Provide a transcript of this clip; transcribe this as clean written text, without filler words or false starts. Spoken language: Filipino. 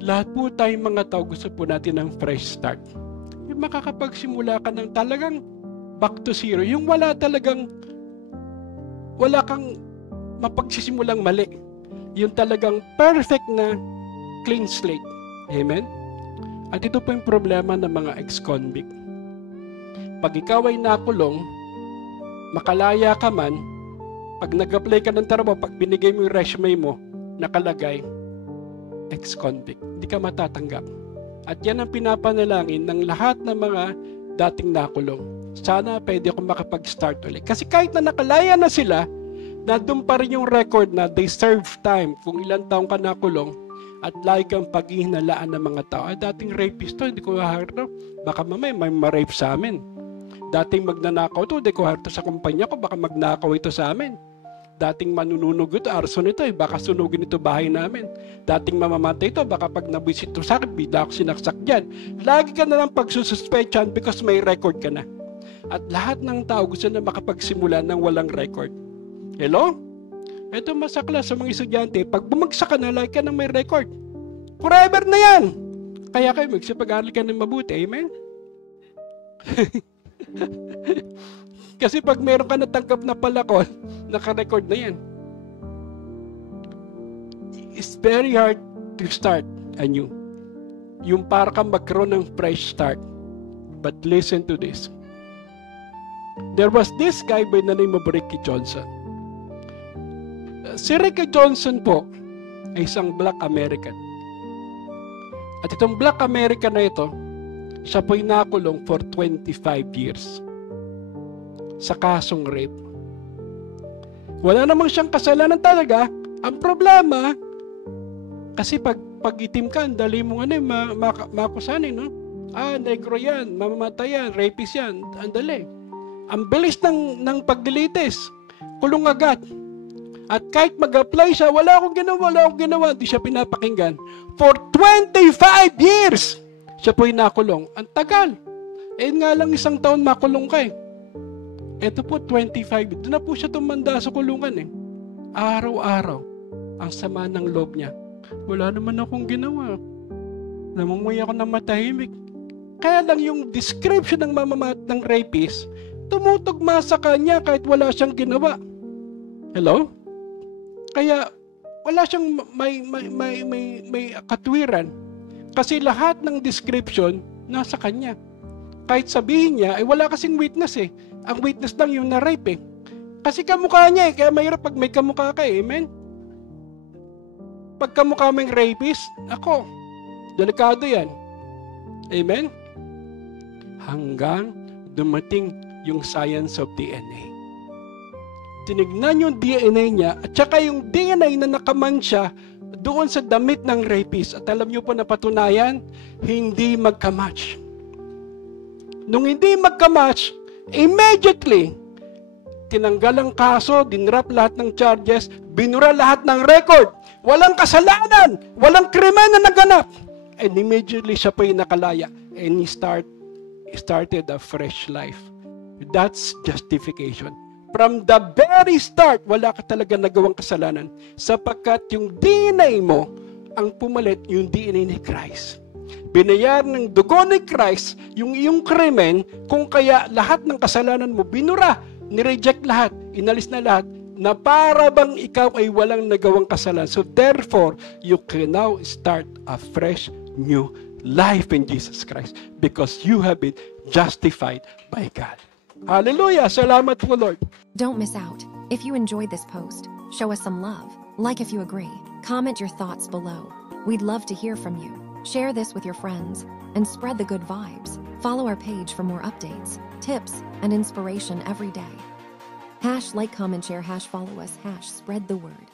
Lahat po tayong mga tao gusto po natin ng fresh start. Yung makakapagsimula ka ng talagang back to zero. Yung wala kang mapagsisimulang mali. Yung talagang perfect na clean slate. Amen? At ito po yung problema ng mga ex-convict. Pag ikaw ay nakulong, makalaya ka man, pag nag-apply ka ng trabaho, pag binigay mo yung resume mo, nakalagay, ex-convict. Hindi ka matatanggap. At yan ang pinapanalangin ng lahat ng mga dating nakulong. Sana pwede akong makapag-start ulit. Kasi kahit na nakalaya na sila, nandun pa rin yung record na they serve time kung ilang taong ka nakulong at lagi kang paghihinalaan ng mga tao. Dating rapist to, hindi ko harto. Baka mamaya may ma-rape sa amin. Dating magnanakaw to, hindi ko harto sa kumpanya ko, baka magnakaw ito sa amin. Dating manununog ito, arson ito, baka sunugin ito bahay namin. Dating mamamatay ito, baka pag nabisit ito sa akin, bida ako sinaksak dyan. Lagi ka na lang pagsususpechan because may record ka na. At lahat ng tao gusto na makapagsimula ng walang record. Hello? Ito masakla sa mga estudyante, pag bumagsak ka na, lagi ka nang may record. Forever na yan! Kaya kayo magsipag-aral ka ng mabuti, amen? Kasi pag meron ka natanggap na palakol, naka-record na yan. It's very hard to start anew. Yung para kang magkaroon ng fresh start. But listen to this. There was this guy by the name of Ricky Johnson. Si Ricky Johnson po ay isang Black American. At itong Black American na ito, siya po'y nakulong for 25 years sa kasong rape. Wala namang siyang kasalanan talaga. Ang problema, kasi pag itim ka, dali mo makusanin, no? Negro yan, mamamatay yan, rapist yan, andali. Ang bilis ng pagdilitis, kulong agad. At kahit mag-apply siya, wala akong ginawa, hindi siya pinapakinggan. For 25 years, siya po'y nakulong. Ang tagal. Nga lang isang taon makulong ka eh. Ito po, 25. Doon na po siya tumanda sa kulungan eh. Araw-araw, ang sama ng loob niya. Wala naman akong ginawa. Namumuy ako ng matahimik. Kaya lang yung description ng ng rapist, tumutugma sa kanya kahit wala siyang ginawa. Hello? Kaya wala siyang may katwiran. Kasi lahat ng description nasa kanya. Kahit sabihin niya, wala kasing witness eh. Ang witness lang yung na-rape eh. Kasi kamukha niya eh. Kaya mahirap pag may kamukha ka eh. Amen? Pag kamukha mo yung rapist, ako, delikado yan. Amen? Hanggang dumating yung science of DNA. Tinignan yung DNA niya at saka yung DNA na nakamatch doon sa damit ng rapist. At alam niyo po na patunayan, hindi magkamatch. Nung hindi magkamatch, immediately, tinanggal ang kaso, dinrap lahat ng charges, binura lahat ng record. Walang kasalanan, walang krimen na naganap. And immediately siya pa yung nakalaya. And he started a fresh life. That's justification. From the very start, wala ka talaga nagawang kasalanan sapagkat yung DNA mo ang pumalit yung DNA ni Christ. Binayar ng dugo ni Christ yung iyong krimen kung kaya lahat ng kasalanan mo binura, nireject lahat, inalis na lahat na para bang ikaw ay walang nagawang kasalanan. So therefore, you can now start a fresh new life in Jesus Christ because you have been justified by God. Hallelujah! Salamat po, Lord. Don't miss out. If you enjoyed this post, show us some love. Like if you agree. Comment your thoughts below. We'd love to hear from you. Share this with your friends and spread the good vibes. Follow our page for more updates, tips, and inspiration every day. #like, comment, share, #follow us, #spread the word.